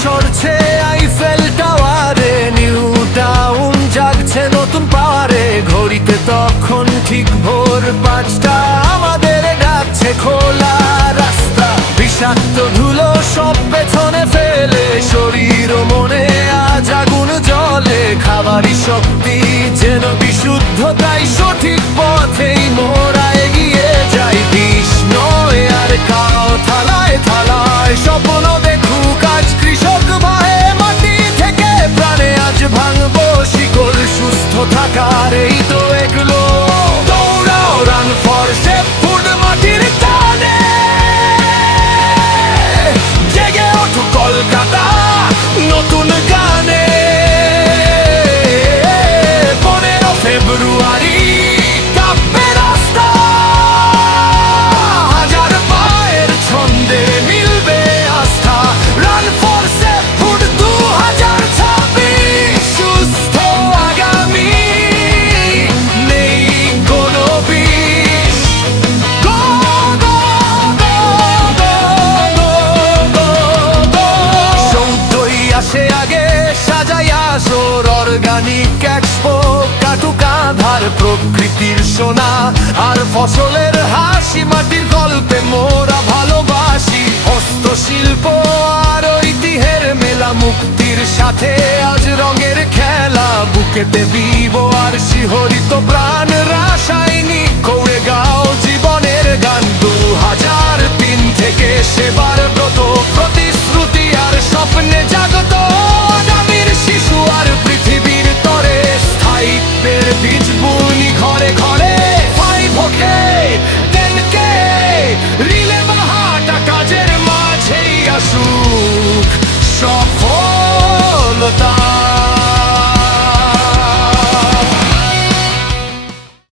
সরছে Eiffel টাওয়ারে, new town জাগছে নতুন পাওয়ারে। ঘড়িতে তখন ঠিক ভোর 5টা, আমাদের ডাকছে খোলা রাস্তা। বিষাক্ত ধুলো সব পেছনে ফেলে, শরীর ও মনে আজ আগুন জ্বলে। খাবারই শক্তি যেন বিশুদ্ধ, তাই সঠিক পথেই মোরা এগিয়ে যাই। বিষ নয় আর কাও, থালায় থালায় স্বপ্ন দেখুক আজ কৃষক ভাই। মাটি থেকে প্রাণে আজ ভাঙবো শিকল, সুস্থ থাকার এই তো এগুলো। দৌড়াও, রান ফর সেফ ফুড মাটির টানে। জেগে ওঠো কলকাতা নতুন গানে। 15 ফেব্রুয়ারি কাঁপবে রাস্তা, হাজার পায়ের ছন্দে মিলবে আস্থা। রান ফর সেফ ফুড 2026, সুস্থ আগামী, নেই কোনো বিষ। গো গো গো গো গো গো, সৌন্দই আসে আগে সাজাই আসর। অর্গানিক এক্সপো কাটুক আধার, প্রকৃতির সোনা আর ফসলের হাসি। মাটির গল্পে মোরা ভালোবাসি, হস্তশিল্প আর ঐতিহ্যের মেলা। মুক্তির সাথে আজ রঙের খেলা, বুকেতে বিবো আর শিহরিত প্রাণ। রাসায়নিক কৌড়ে গাও জীবনের গান। 2003 থেকে সেবার ব্রত, প্রতিশ্রুতি আর স্বপ্নে জাগত। আগামীর শিশু আর পৃথিবীর তরে, স্থায়িত্বের বীজ বুনি ঘরে ঘরে। 5K 10K রিলে বাহাটা, কাজের মাঝেই আসুক সফলতা।